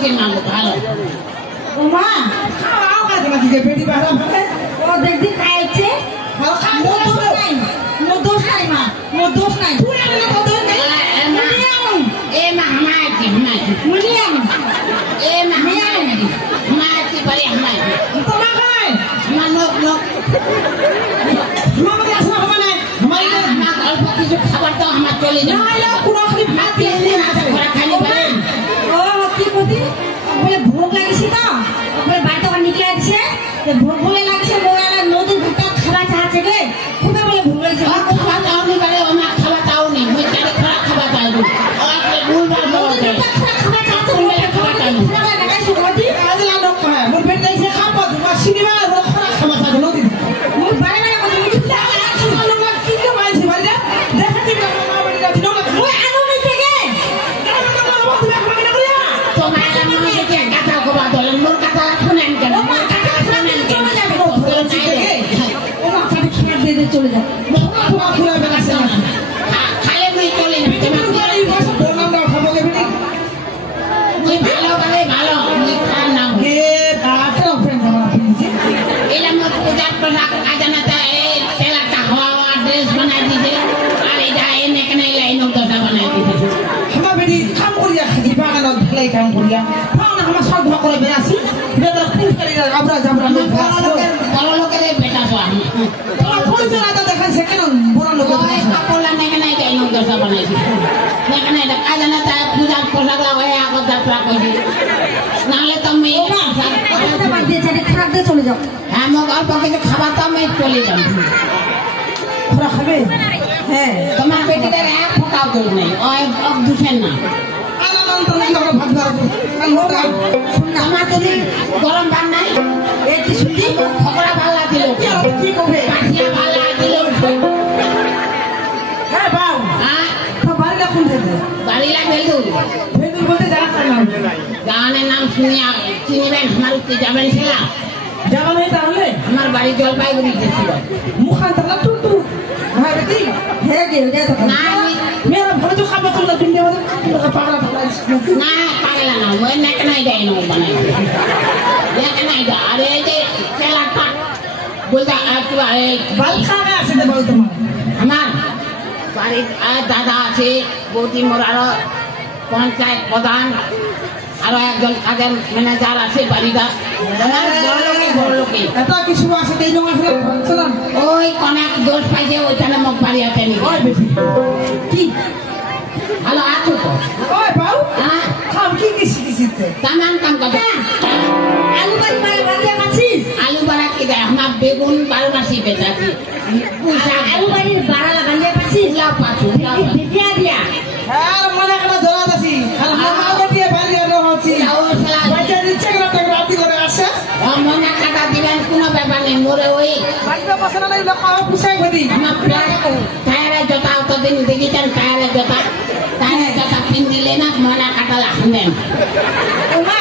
দিন না ভালো ওমা খাও কাজে মাঝে পেটি বাড়া ভাবে ও দেখদি খাইছে ভালো খাও মোদোস নাই মা মোদোস নাই পুরা না কত নাই এ মা হামাইতি মুনিয়াম এ মা হামাইতি বলে হামাইতি তোমা খায় মানক লোক মামা আসা হবে না মা অল্প কিছু খাবার দাও আমার চলে না যাবে ইয়া পুরো খালি ভাত দিয়ে খালি বলে ও কি কদি বলে ভোগ লাগিছে তো ওপরে বাড়ি তো নিকলে আছে যে ভোগ বলে লাগছে বলে নদী দুটা খাওয়া চাচ্ছে গে খুবে বলে ভোগ লাগিছে খাওয়া দাও নি বলে ও মা খাওয়া দাও নি মই তারে খাওয়া দাও ওই ভুলভাল বলে খাওয়া চাচ্ছে বলে খাওয়া দাও খাওয়া লাগাইছো কদি আজ না লোক খায় মোর পেট দিছে খাবো তোমার সিনেমা বড় খরা খাওয়া থাকে নদী মোর বাড়ি বাড়ি কদি মুখি লোক কি কে মাইছে বাইরে দেখা দিন মা বাড়ি যাবি না ওই আনো নি থেকে তোমার মনে যে কথা কবা দলে মোর কথা শুনেন কেন মোর কথা শুনেন কেন ও মা খালি খেয়ে দিয়ে চলে যাবে তোমার খুলে বেলাছে না খালে মই চলে না তোমার এই বছর বললাম না খাবো কে বেটি মই ভালো বলে ভালো মই খা না কে ডাক্তার ফ্রেন্ড আমার ফিনিছে এলা মোর পূজার পোশাক আজানা তা এই তেলাটা হওয়া ড্রেস বানাই দিছে আর এটা এনে কেন লাইন দটা বানাই দিছে আমার বেটি কাম করিয়া খাজি বাগানত ঢালাই কাম করিয়া ফাউনা আমার সব ভাগ করে বেরাছি বেটা খুব করে আবরা জাবরা লোক বড় লোকের বেটা তো আমি তোমার পরিচয় আদা দেখাইছে কেন বড় লোক ওই কাপড়লা নেকনে লাইন দটা বানাই দিছে নেকনে এটা আজানা তা পূজার পোশাক লাগায় আগত যাত্রা করি নালে তো মেয়ে কথা বাদ দিয়ে ছেড়ে খারাপ দিয়ে চলে যাও হ্যাঁ মোক অল্প কিছু খাবার তো আমি চলে যাব খরা খাবে হ্যাঁ তোমার বেটিদের এক ফোঁটাও দই নেই ওই দুষেন না আনন্দ তো নাই আমরা ভাত বাড়াবো শুন না আমার তুমি গরম ভাত নাই এই কি শুনলি খবরা ভাল্লা দিল কি করবে পাঠিয়া ভাল্লা দিল হ্যাঁ বাউ হ্যাঁ তো বাড়িটা কোন থেকে বাড়ি লাগবে তো ভেদুর বলতে জানা না গানের নাম শুনিয়া চিনিবেন আমার উঠতে যাবেন সেলা জানা নেই তাহলে আমার বাড়ি জলপাইগুড়িতে ছিল মুখান তাহলে টুটু হ্যাঁ বেটি হ্যাঁ দে দে তো না মেরা ভালো তো খাবার তো তুমি আমাদের তোমরা পাগলা পাগলা না পাগলা না মই নেকনাই দেয় না বানাই নেকনাই দা আরে এই যে সেলাটা বলতা একটু বালখানে আছে দে বল তোমার আমার বাড়ির দাদা আছে বৌদি মোর আরো পঞ্চায়েত প্রধান আরো একজন কাজের ম্যানেজার আছে বাড়িটা বড় লোকে এত কিছু আছে তাই জন্য আসলে চলাম ওই অনেক দোষ পাইছে ওইখানে মুখ বাড়ি আছে ওই বেটি কি ভালো আছো তো ওই বাউ হ্যাঁ খাম কি কি শিখিছিতে তামান কাম করবে আলু বাড়ি বাড়ি বাড়ি মাছিস আলু বাড়া কি দেয় আমার বেগুন 12 মাসি বেচাছি আলু বাড়ির বাড়া লাগালে পাছিস লাউ পাছু দিয়া দিয়া আর মনে করা জলা দাসি খাল হামা দিয়ে বাড়ি আর হচ্ছি বাচ্চা দিচ্ছে কেন তো রাতি করে আসে মনে কাটা দিবেন কোনো ব্যাপার নেই মোরে ওই বাড়িতে বসে না লোক খাওয়া পুষাই ভেদি আমার টায়ারের জোতা অতদিন দেখেছেন টায়ারের জোতা পিন দিলে না মনে কাটা লাখবেন ও মা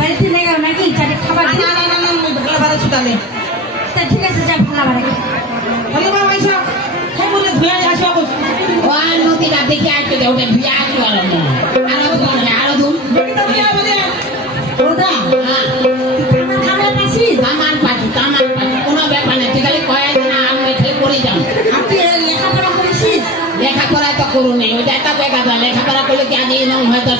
বাড়িতে লেগে নাকি চাটে খাবার না না না না ভালো ভালো ছুটালে তা ঠিক আছে যা ভালো বাড়ি ভালো বাবা আইসা খাই বলে ধুয়া আসা কই ওই নদীটা দেখে আসতে দে ওটা ভিয়া আসতে পারো আরো দুম ওদা হ্যাঁ খাবার পাছিস তামান পাছু কোনো ব্যাপার নেই খালি কয়েক না আমি খেয়ে পড়ে যাও আপনি লেখাপড়া করেছিস লেখাপড়া তো করু নেই ওইটা একটা বেকার লেখাপড়া করলে কি আগে নাম হয়তো